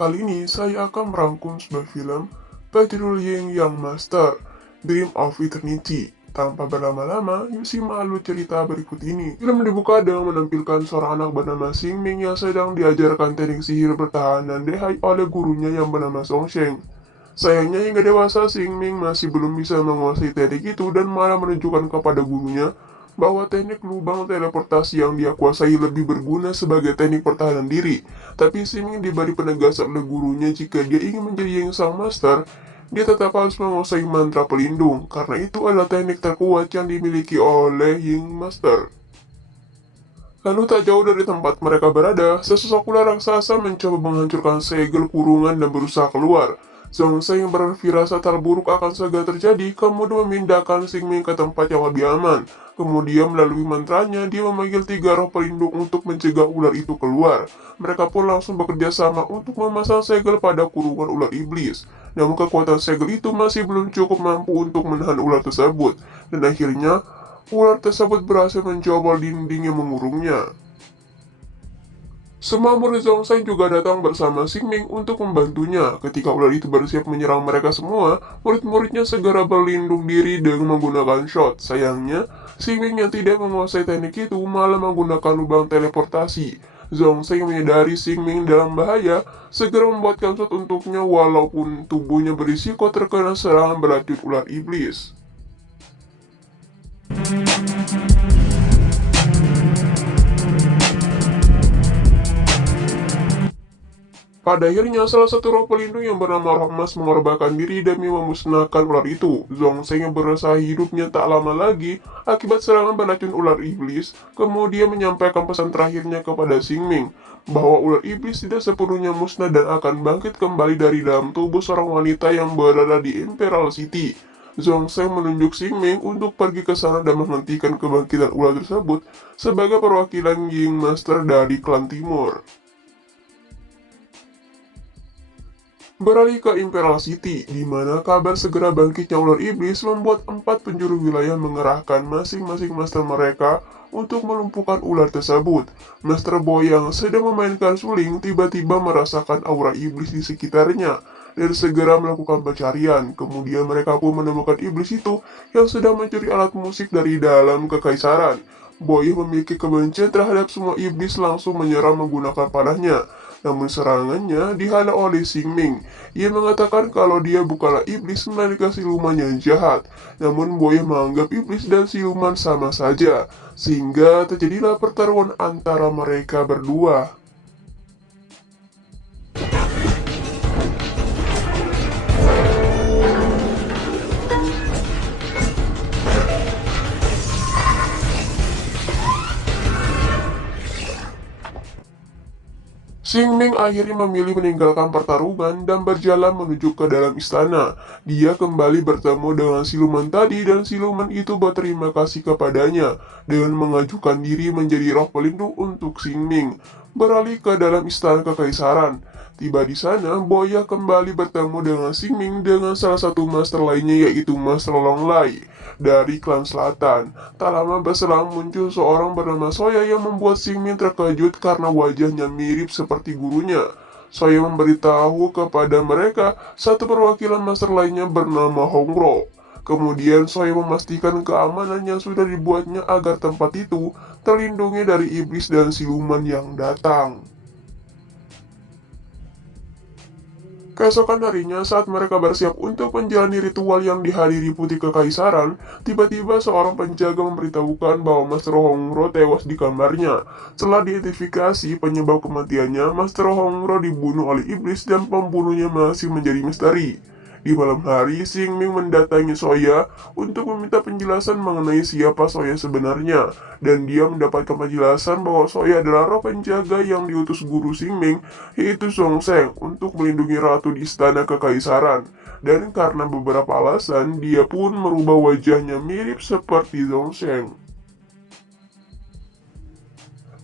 Kali ini saya akan merangkum sebuah film berjudul Yin Yang Master, Dream of Eternity. Tanpa berlama-lama, yuk simak alur cerita berikut ini. Film dibuka dengan menampilkan seorang anak bernama Xing Ming yang sedang diajarkan teknik sihir pertahanan dehai oleh gurunya yang bernama Song Sheng. Sayangnya hingga dewasa, Xing Ming masih belum bisa menguasai teknik itu dan malah menunjukkan kepada gurunya bahwa teknik lubang teleportasi yang dia kuasai lebih berguna sebagai teknik pertahanan diri. Tapi Xing Ming diberi penegasan oleh gurunya jika dia ingin menjadi Yang Sang Master, dia tetap harus menguasai mantra pelindung, karena itu adalah teknik terkuat yang dimiliki oleh Yin Master. Lalu tak jauh dari tempat mereka berada, sesosok ular raksasa mencoba menghancurkan segel kurungan dan berusaha keluar. Song Sheng yang berfirasat hal buruk akan segera terjadi, kemudian memindahkan Xing Ming ke tempat yang lebih aman. Kemudian melalui mantranya, dia memanggil 3 roh pelindung untuk mencegah ular itu keluar. Mereka pun langsung bekerja sama untuk memasang segel pada kurungan ular iblis. Namun kekuatan segel itu masih belum cukup mampu untuk menahan ular tersebut. Dan akhirnya, ular tersebut berhasil menjobol dinding yang mengurungnya. Semua murid Song Sheng juga datang bersama Xing Ming untuk membantunya. Ketika ular itu bersiap menyerang mereka semua, murid-muridnya segera berlindung diri dengan menggunakan shot. Sayangnya, Xing Ming yang tidak menguasai teknik itu malah menggunakan lubang teleportasi. Song Sheng menyadari Xing Ming dalam bahaya, segera membuatkan shot untuknya walaupun tubuhnya berisiko terkena serangan beracun ular iblis. Pada akhirnya, salah satu roh pelindung yang bernama Roh Emas mengorbankan diri demi memusnahkan ular itu. Song Sheng yang berusaha hidupnya tak lama lagi akibat serangan beracun ular iblis, kemudian menyampaikan pesan terakhirnya kepada Xing Ming, bahwa ular iblis tidak sepenuhnya musnah dan akan bangkit kembali dari dalam tubuh seorang wanita yang berada di Imperial City. Song Sheng menunjuk Xing Ming untuk pergi ke sana dan menghentikan kebangkitan ular tersebut sebagai perwakilan Yin Master dari klan Timur. Beralih ke Imperial City, di mana kabar segera bangkitnya ular iblis membuat 4 penjuru wilayah mengerahkan masing-masing master mereka untuk melumpuhkan ular tersebut. Master Boy yang sedang memainkan suling tiba-tiba merasakan aura iblis di sekitarnya dan segera melakukan pencarian. Kemudian mereka pun menemukan iblis itu yang sedang mencuri alat musik dari dalam kekaisaran. Boy yang memiliki kebencian terhadap semua iblis langsung menyerang menggunakan panahnya. Namun serangannya dihalau oleh Xing Ming. Ia mengatakan kalau dia bukanlah iblis melainkan siluman yang jahat. Namun Boy menganggap iblis dan siluman sama saja, sehingga terjadilah pertarungan antara mereka berdua. Xing Ming akhirnya memilih meninggalkan pertarungan dan berjalan menuju ke dalam istana. Dia kembali bertemu dengan siluman tadi dan siluman itu berterima kasih kepadanya dengan mengajukan diri menjadi roh pelindung untuk Xing Ming. Beralih ke dalam istana kekaisaran. Tiba di sana, Boya kembali bertemu dengan Xing Ming dengan salah satu master lainnya yaitu Master Long Lai dari klan selatan. Tak lama berselang muncul seorang bernama Soya yang membuat Xing Ming terkejut karena wajahnya mirip seperti gurunya. Soya memberitahu kepada mereka satu perwakilan master lainnya bernama Hongro. Kemudian Soya memastikan keamanan yang sudah dibuatnya agar tempat itu terlindungi dari iblis dan siluman yang datang. Keesokan harinya, saat mereka bersiap untuk menjalani ritual yang dihadiri putih kekaisaran, tiba-tiba seorang penjaga memberitahukan bahwa Master Hongro tewas di kamarnya. Setelah diidentifikasi penyebab kematiannya, Master Hongro dibunuh oleh iblis dan pembunuhnya masih menjadi misteri. Di malam hari, Xing Ming mendatangi Soya untuk meminta penjelasan mengenai siapa Soya sebenarnya, dan dia mendapatkan penjelasan bahwa Soya adalah roh penjaga yang diutus guru Xing Ming, yaitu Song Sheng, untuk melindungi ratu di istana kekaisaran. Dan karena beberapa alasan, dia pun merubah wajahnya mirip seperti Song Sheng.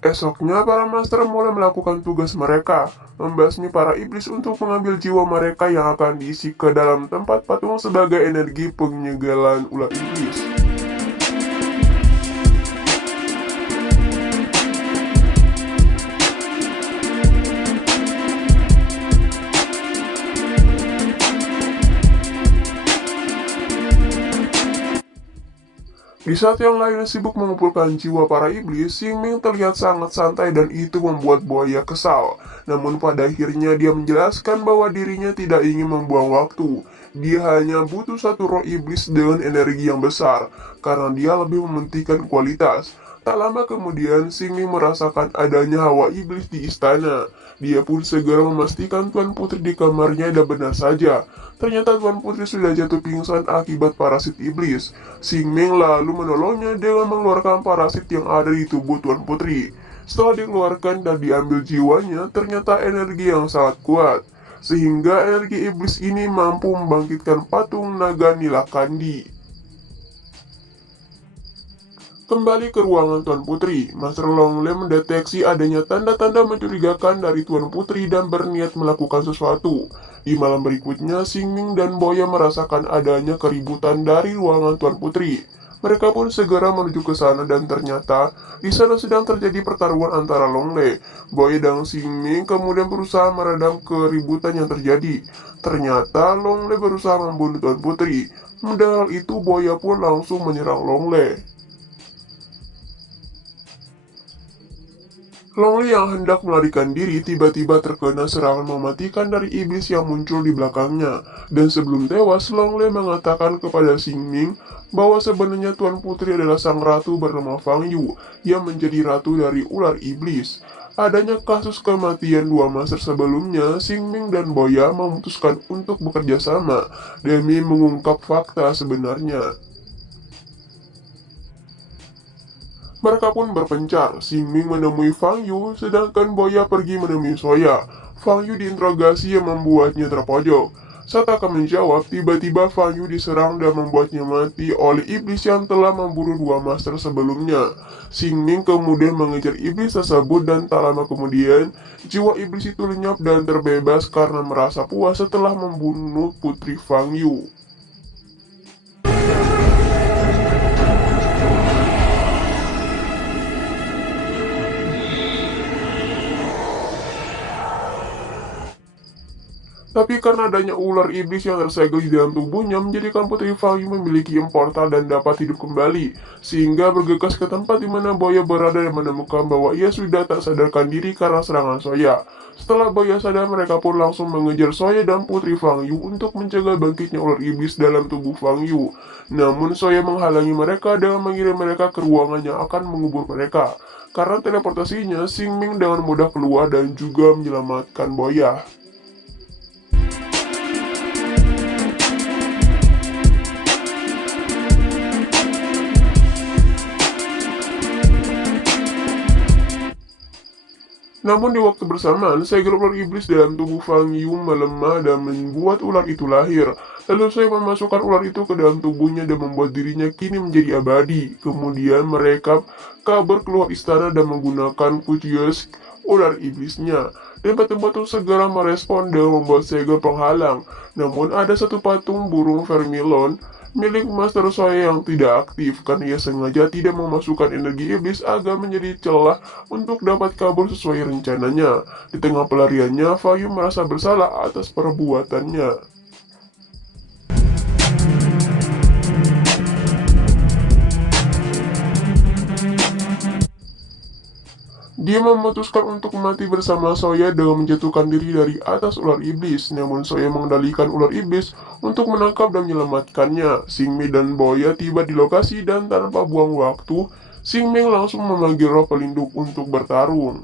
Esoknya, para master mulai melakukan tugas mereka, membasmi para iblis untuk mengambil jiwa mereka yang akan diisi ke dalam tempat patung sebagai energi penyegelan ular iblis. Di saat yang lain sibuk mengumpulkan jiwa para iblis, Xing Ming terlihat sangat santai dan itu membuat buaya kesal. Namun pada akhirnya dia menjelaskan bahwa dirinya tidak ingin membuang waktu. Dia hanya butuh satu roh iblis dengan energi yang besar, karena dia lebih mementingkan kualitas. Tak lama kemudian, Xing Ming merasakan adanya hawa iblis di istana. Dia pun segera memastikan Tuan Putri di kamarnya dan benar saja. Ternyata Tuan Putri sudah jatuh pingsan akibat parasit iblis. Xing Ming lalu menolongnya dengan mengeluarkan parasit yang ada di tubuh Tuan Putri. Setelah dikeluarkan dan diambil jiwanya, ternyata energi yang sangat kuat. Sehingga energi iblis ini mampu membangkitkan patung naga Nilakandi. Kembali ke ruangan Tuan Putri, Master Longley mendeteksi adanya tanda-tanda mencurigakan dari Tuan Putri dan berniat melakukan sesuatu. Di malam berikutnya, Xing Ming dan Boya merasakan adanya keributan dari ruangan Tuan Putri. Mereka pun segera menuju ke sana dan ternyata di sana sedang terjadi pertarungan antara Longley. Boya dan Xing Ming kemudian berusaha meredam keributan yang terjadi. Ternyata Longley berusaha membunuh Tuan Putri. Mendengar itu, Boya pun langsung menyerang Longley. Longley yang hendak melarikan diri tiba-tiba terkena serangan mematikan dari iblis yang muncul di belakangnya. Dan sebelum tewas, Longley mengatakan kepada Xing Ming bahwa sebenarnya Tuan Putri adalah sang ratu bernama Fang Yu yang menjadi ratu dari ular iblis. Adanya kasus kematian dua master sebelumnya, Xing Ming dan Boya memutuskan untuk bekerja sama demi mengungkap fakta sebenarnya. Mereka pun berpencar. Xing Ming menemui Fang Yu, sedangkan Boya pergi menemui Soya. Fang Yu diinterogasi yang membuatnya terpojok. Saat akan menjawab, tiba-tiba Fang Yu diserang dan membuatnya mati oleh iblis yang telah membunuh dua master sebelumnya. Xing Ming kemudian mengejar iblis tersebut dan tak lama kemudian, jiwa iblis itu lenyap dan terbebas karena merasa puas setelah membunuh putri Fang Yu. Tapi karena adanya ular iblis yang tersegel di dalam tubuhnya menjadikan Putri Fang Yu memiliki portal dan dapat hidup kembali, sehingga bergegas ke tempat di mana Boya berada dan menemukan bahwa ia sudah tak sadarkan diri karena serangan Soya. Setelah Boya sadar, mereka pun langsung mengejar Soya dan Putri Fang Yu untuk mencegah bangkitnya ular iblis dalam tubuh Fang Yu. Namun Soya menghalangi mereka dengan mengirim mereka ke ruangan yang akan mengubur mereka. Karena teleportasinya, Xing Ming dengan mudah keluar dan juga menyelamatkan Boya. Namun di waktu bersamaan, segel ular iblis dalam tubuh Fang Yu melemah dan membuat ular itu lahir. Lalu saya memasukkan ular itu ke dalam tubuhnya dan membuat dirinya kini menjadi abadi. Kemudian mereka kabur keluar istana dan menggunakan kucius ular iblisnya. Dan patung-patung segera merespon dengan membuat segel penghalang. Namun ada satu patung burung vermilon milik Master Soya yang tidak aktif karena ia sengaja tidak memasukkan energi iblis agar menjadi celah untuk dapat kabur sesuai rencananya. Di tengah pelariannya, Fang Yu merasa bersalah atas perbuatannya. Dia memutuskan untuk mati bersama Soya dengan menjatuhkan diri dari atas ular iblis. Namun Soya mengendalikan ular iblis untuk menangkap dan menyelamatkannya. Xing Ming dan Boya tiba di lokasi dan tanpa buang waktu, Xing Ming langsung memanggil roh pelindung untuk bertarung.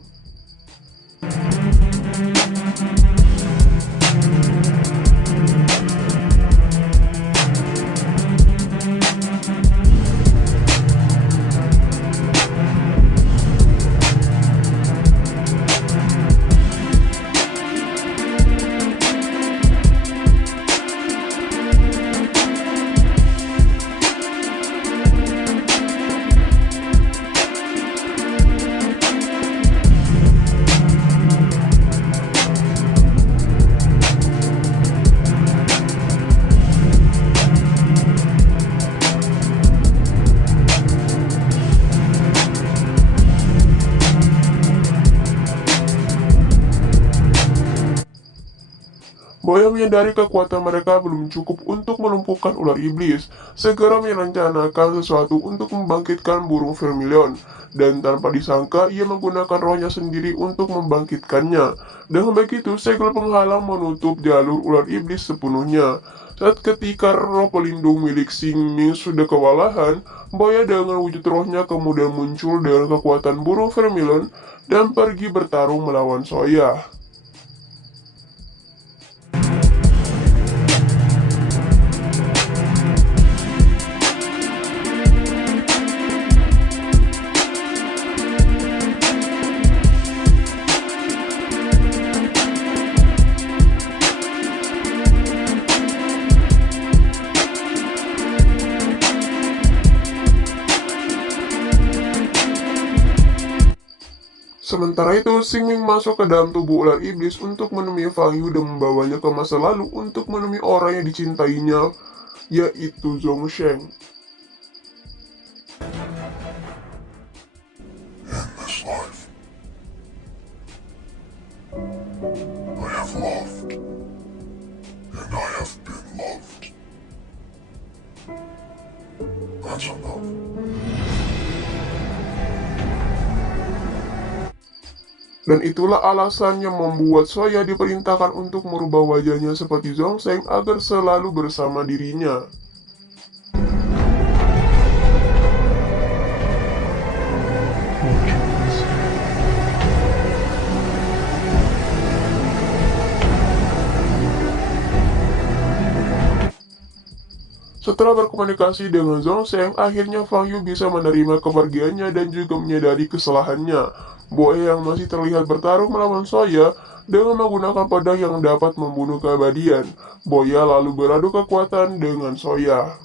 Boya menyadari kekuatan mereka belum cukup untuk melumpuhkan ular iblis, segera merencanakan sesuatu untuk membangkitkan burung vermilion. Dan tanpa disangka, ia menggunakan rohnya sendiri untuk membangkitkannya. Dengan begitu, segel penghalang menutup jalur ular iblis sepenuhnya. Saat ketika roh pelindung milik Xing Ming sudah kewalahan, Boya dengan wujud rohnya kemudian muncul dengan kekuatan burung vermilion dan pergi bertarung melawan Soya. Sementara itu, Xing Ming masuk ke dalam tubuh ular iblis untuk menemui Fang Yu dan membawanya ke masa lalu untuk menemui orang yang dicintainya, yaitu Zhong Sheng. In this life, I have loved, and I have been loved. That's enough. Dan itulah alasan yang membuat Soya diperintahkan untuk merubah wajahnya seperti Zhong Sheng agar selalu bersama dirinya. Setelah berkomunikasi dengan Zhong Sheng, akhirnya Fang Yu bisa menerima kepergiannya dan juga menyadari kesalahannya. Boya yang masih terlihat bertarung melawan Soya dengan menggunakan pedang yang dapat membunuh keabadian. Boya lalu beradu kekuatan dengan Soya.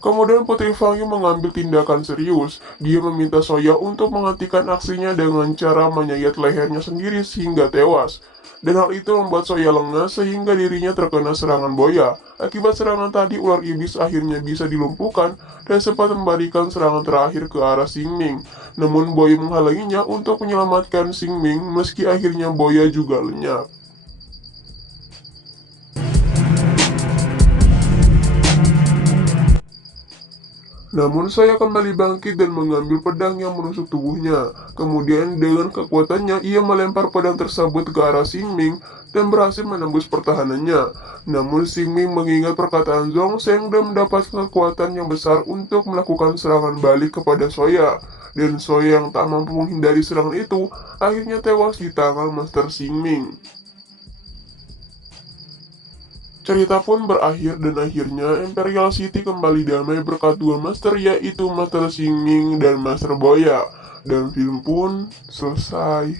Kemudian Putri Fang Yu mengambil tindakan serius. Dia meminta Soya untuk menghentikan aksinya dengan cara menyayat lehernya sendiri sehingga tewas. Dan hal itu membuat Soya lengah sehingga dirinya terkena serangan Boya. Akibat serangan tadi, ular iblis akhirnya bisa dilumpuhkan dan sempat memberikan serangan terakhir ke arah Xing Ming. Namun Boya menghalanginya untuk menyelamatkan Xing Ming meski akhirnya Boya juga lenyap. Namun saya kembali bangkit dan mengambil pedang yang menusuk tubuhnya. Kemudian dengan kekuatannya ia melempar pedang tersebut ke arah Xing Ming dan berhasil menembus pertahanannya. Namun Xing Ming mengingat perkataan Zhong Sheng dan mendapatkan kekuatan yang besar untuk melakukan serangan balik kepada Soya. Dan Soya yang tak mampu menghindari serangan itu akhirnya tewas di tangan Master Xing Ming. Cerita pun berakhir dan akhirnya Imperial City kembali damai berkat dua master, yaitu Master Xing Ming dan Master Boya. Dan film pun selesai.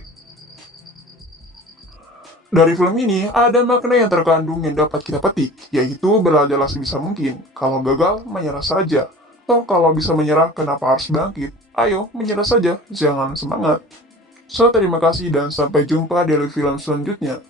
Dari film ini ada makna yang terkandung yang dapat kita petik, yaitu belajarlah sebisa mungkin. Kalau gagal, menyerah saja. Toh kalau bisa menyerah, kenapa harus bangkit? Ayo, menyerah saja, jangan semangat. So, terima kasih dan sampai jumpa di film selanjutnya.